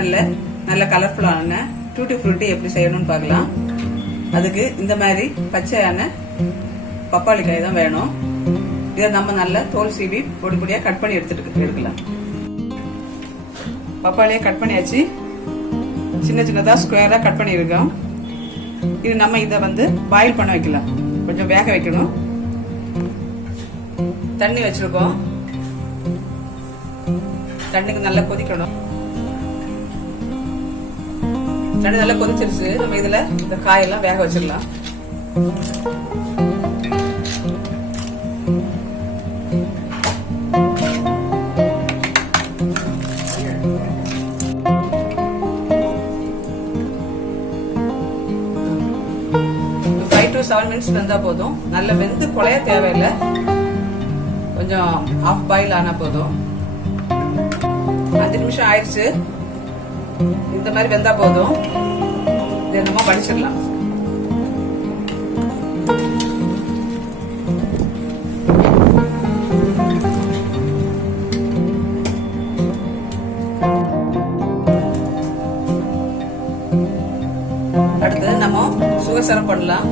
சேனல்ல நல்ல கலர்ஃபுல்லான டூட்டி ஃப்ரூட்டி எப்படி செய்யணும்னு பார்க்கலாம். அதுக்கு இந்த மாதிரி பச்சையான பப்பாளி காய் தான் வேணும். இதை நம்ம நல்லா தோல் சீவி பொடி பொடியா கட் பண்ணி எடுக்கலாம். பப்பாளியை கட் பண்ணியாச்சு. சின்ன சின்னதா ஸ்கொயரா கட் பண்ணியிருக்கோம். இது நம்ம இதை பாயில் பண்ண வைக்கலாம். கொஞ்சம் வேக வைக்கணும். தண்ணி வச்சிருக்கோம். தண்ணிக்கு நல்லா கொதிக்கணும். தண்ணி நல்லா கொதிச்சிருச்சு. நம்ம இதுல இந்த காயெல்லாம் வேக வச்சிடலாம். to 7 minutes வெந்தா போதும். நல்ல வெந்து குழைய தேவையில்லை. கொஞ்சம் ஆஃப் பாயில் ஆனா போதும். 5 நிமிஷம் ஆயிடுச்சு. இந்த மாதிரி வெந்தா போதும். இதை நம்ம வடிச்சிடலாம். அடுத்து நம்ம சுகர் சிரப் பண்ணலாம்.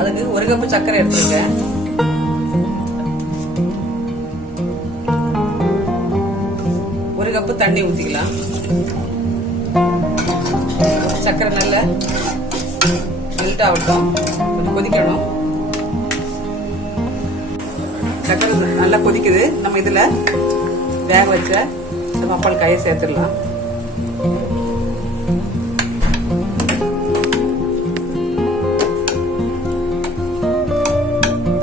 அதுக்கு 1 கப் சர்க்கரை எடுத்துருக்கேன். ஒரு கப்பு தண்ணி ஊத்திக்கலாம். சர்க்கரை நல்லா மெல்ட் ஆகட்டும். கொஞ்சம் கொதிக்கணும். சர்க்கரை நல்லா கொதிக்குது. நம்ம இதுல வேக வச்ச பப்பாளி காயை சேர்த்துடலாம்.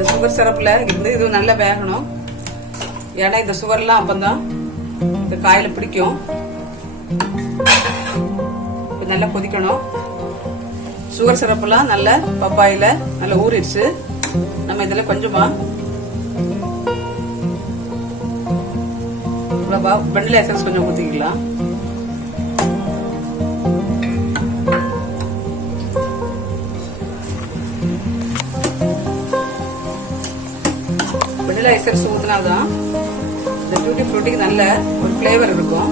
சுகர் சிரப்ல இருந்து இது நல்லா வேகணும். ஏன்னா இந்த சுகர்லாம் அப்பதான் இந்த காயில பிடிக்கும். நல்லா கொதிக்கணும். சுகர் சிரப்லாம் நல்ல பப்பாயில நல்லா ஊறிடுச்சு. நம்ம இதுல கொஞ்சமா வெண்ணிலா எசன்ஸ் கொஞ்சம் ஊத்திக்கலாம். வெண்ணிலா எசன்ஸ் ஊத்தினாதான் இந்த டூட்டி ஃப்ரூட்டிக்கு நல்ல ஒரு ஃபிளேவர் இருக்கும்.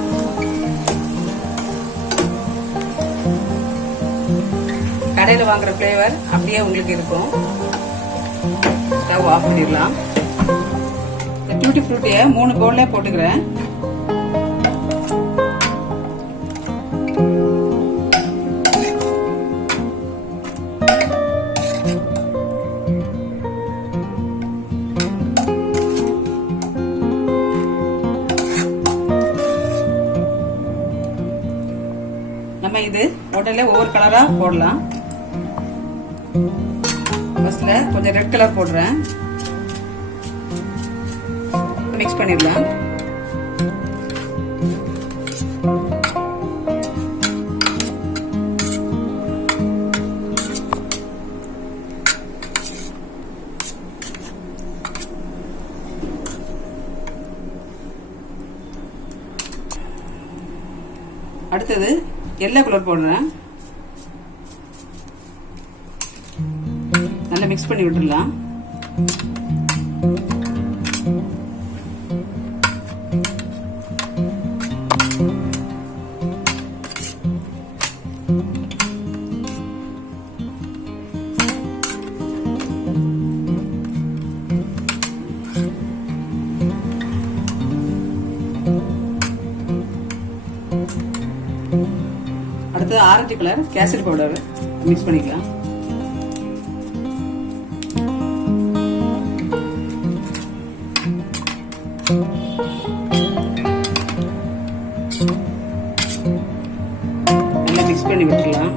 கடையில் வாங்குற ஃபிளேவர் அப்படியே உங்களுக்கு இருக்கும். ஸ்டவ் ஆஃப் பண்ணிடலாம். இந்த டூட்டி ஃப்ரூட்டியை 3 பவுல்ல போட்டுக்கிறேன். நம்ம இது ஹோட்டல்ல ஒவ்வொரு கலரா போடலாம். ஃபர்ஸ்ட்ல கொஞ்சம் ரெட் கலர் போடுறேன். மிக்ஸ் பண்ணிடலாம். அடுத்தது எல்லோ கலர் போடுறேன். நல்லா மிக்ஸ் பண்ணி விட்டுடலாம். அடுத்து orange colour kesari powder mix பண்ணிக்கலாம். நல்லா மிக்ஸ் பண்ணி விட்டுலாம்.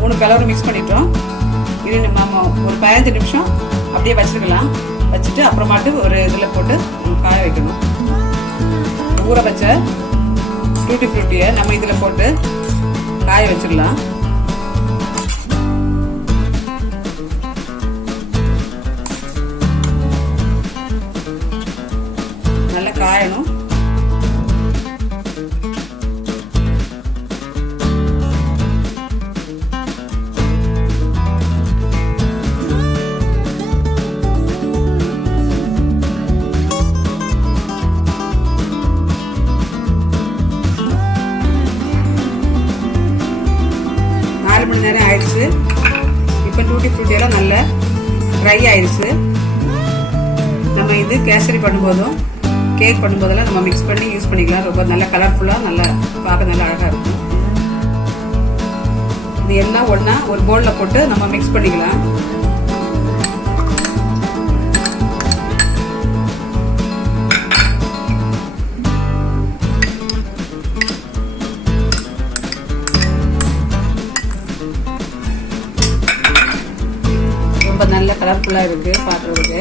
மூணு கலரும் மிக்ஸ் பண்ணிட்டோம். இது நம்ம ஒரு 15 நிமிஷம் அப்படியே வச்சிருக்கலாம். வச்சுட்டு அப்புறமாட்டு ஒரு இதில் போட்டு காய வைக்கணும். ஊற வச்ச டூட்டி ஃப்ரூட்டியை நம்ம இதில் போட்டு காய வச்சிடலாம். நல்லா காயணும். ஆயிடுச்சு. இப்போ டூட்டி ஃப்ரூட்டி எல்லாம் நல்லா ட்ரை ஆயிடுச்சு. நம்ம இது கேசரி பண்ணும்போதும் கேக் பண்ணும்போதெல்லாம் நம்ம மிக்ஸ் பண்ணி யூஸ் பண்ணிக்கலாம். ரொம்ப நல்லா கலர்ஃபுல்லாக நல்லா பார்க்க நல்லா அழகாக இருக்கும். இது எல்லாம் ஒன்றா ஒரு பவுலில் போட்டு நம்ம மிக்ஸ் பண்ணிக்கலாம். ரொம்ப நல்ல கலர்ஃபுல்லாக இருக்குது பார்க்குறதுக்கு.